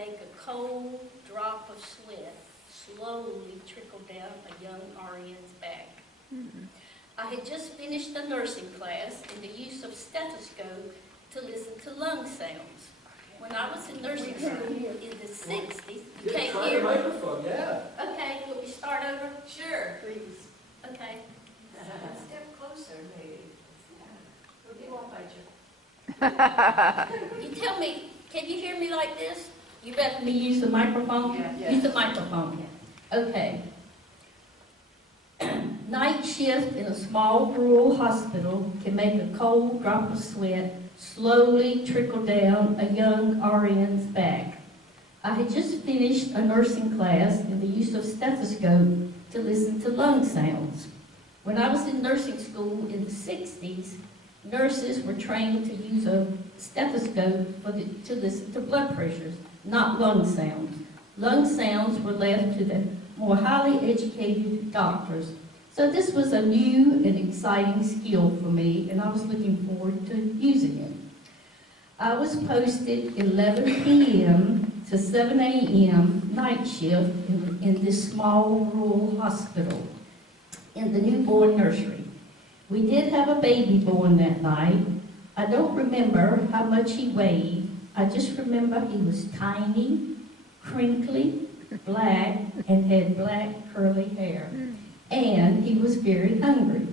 make a cold drop of sweat slowly trickle down a young RN's back. I had just finished a nursing class in the use of stethoscope to listen to lung sounds. When I was in nursing school in the 60s, you can't try hear the me. microphone, yeah. Okay, will we start over? Sure. Please. Okay. Step closer, maybe. We won't bite you. You tell me, can you hear me like this? You let me use the microphone? Yeah. Use the microphone. Okay. Night shift in a small rural hospital can make a cold drop of sweat slowly trickle down a young RN's back. I had just finished a nursing class in the use of stethoscope to listen to lung sounds. When I was in nursing school in the 60s, nurses were trained to use a stethoscope to listen to blood pressures, not lung sounds. Lung sounds were left to the more highly educated doctors. So this was a new and exciting skill for me, and I was looking forward to using it. I was posted 11 p.m. to 7 a.m. night shift in this small rural hospital in the newborn nursery. We did have a baby born that night. I don't remember how much he weighed. I just remember he was tiny, crinkly, black, and had black curly hair. And he was very hungry.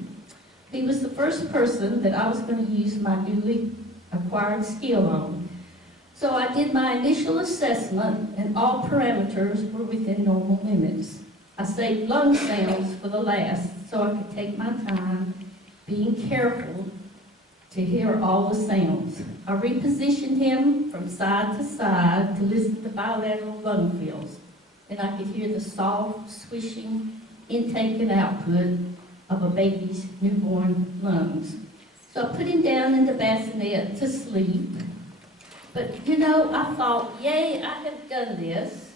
He was the first person that I was going to use my newly acquired skill on. So I did my initial assessment, and all parameters were within normal limits. I saved lung sounds for the last, so I could take my time, being careful to hear all the sounds. I repositioned him from side to side to listen to bilateral lung fills, and I could hear the soft, swishing intake and output of a baby's newborn lungs. So I put him down in the bassinet to sleep. But you know, I thought, yay, I have done this.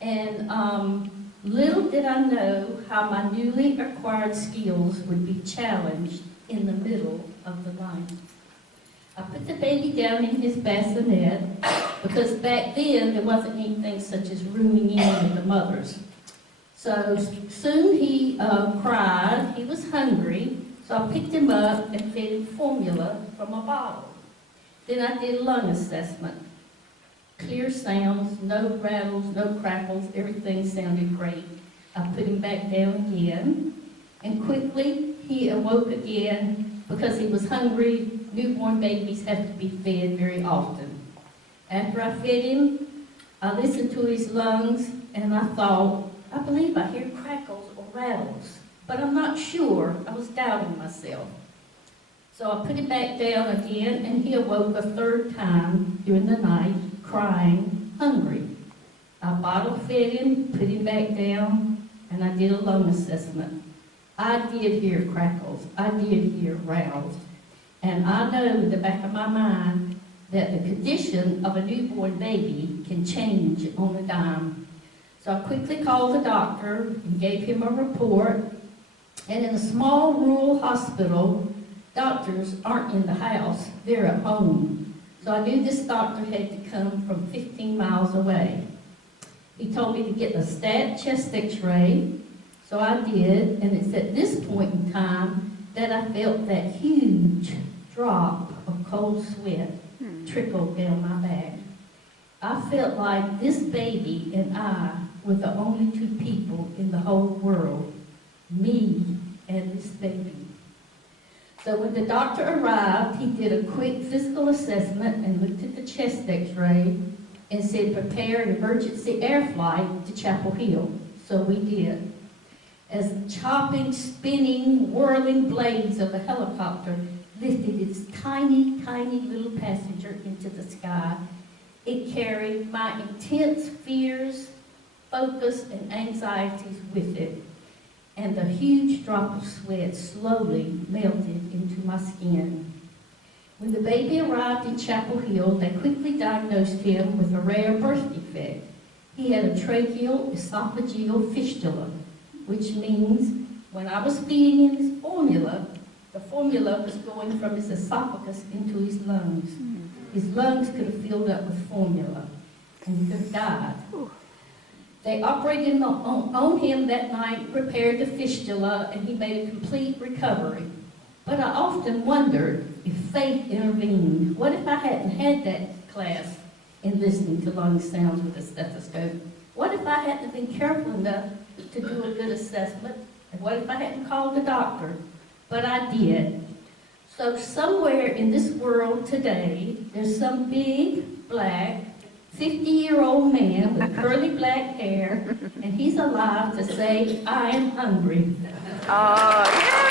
And little did I know how my newly acquired skills would be challenged in the middle of the night. I put the baby down in his bassinet because back then there wasn't anything such as rooming in with the mothers. So soon he cried, he was hungry, so I picked him up and fed him formula from a bottle. Then I did a lung assessment. Clear sounds, no rattles, no crackles, everything sounded great. I put him back down again, and quickly he awoke again because he was hungry. Newborn babies have to be fed very often. After I fed him, I listened to his lungs, and I thought, I believe I hear crackles or rattles, but I'm not sure. I was doubting myself. So I put him back down again, and he awoke a third time during the night, crying, hungry. I bottle fed him, put him back down, and I did a lung assessment. I did hear crackles. I did hear rattles. And I know in the back of my mind that the condition of a newborn baby can change on a dime. So I quickly called the doctor and gave him a report. And in a small rural hospital, doctors aren't in the house, they're at home. So I knew this doctor had to come from 15 miles away. He told me to get a stat chest x-ray, so I did, and it's at this point in time that I felt that huge drop of cold sweat trickle down my back. I felt like this baby and I were the only two people in the whole world, me and this baby. So when the doctor arrived, he did a quick physical assessment and looked at the chest x-ray and said, prepare an emergency air flight to Chapel Hill. So we did. As chopping, spinning, whirling blades of a helicopter lifted its tiny, tiny little passenger into the sky, it carried my intense fears, focus, and anxieties with it. And the huge drop of sweat slowly melted into my skin. When the baby arrived in Chapel Hill, they quickly diagnosed him with a rare birth defect. He had a tracheal esophageal fistula, which means when I was feeding him his formula, the formula was going from his esophagus into his lungs. His lungs could have filled up with formula. and he died. They operated on him that night, repaired the fistula, and he made a complete recovery. But I often wondered if fate intervened. What if I hadn't had that class in listening to lung sounds with a stethoscope? What if I hadn't been careful enough to do a good assessment? And what if I hadn't called the doctor? But I did. So somewhere in this world today, there's some big, black, 50-year-old man with curly black hair, and he's alive to say, I am hungry. Oh, yeah.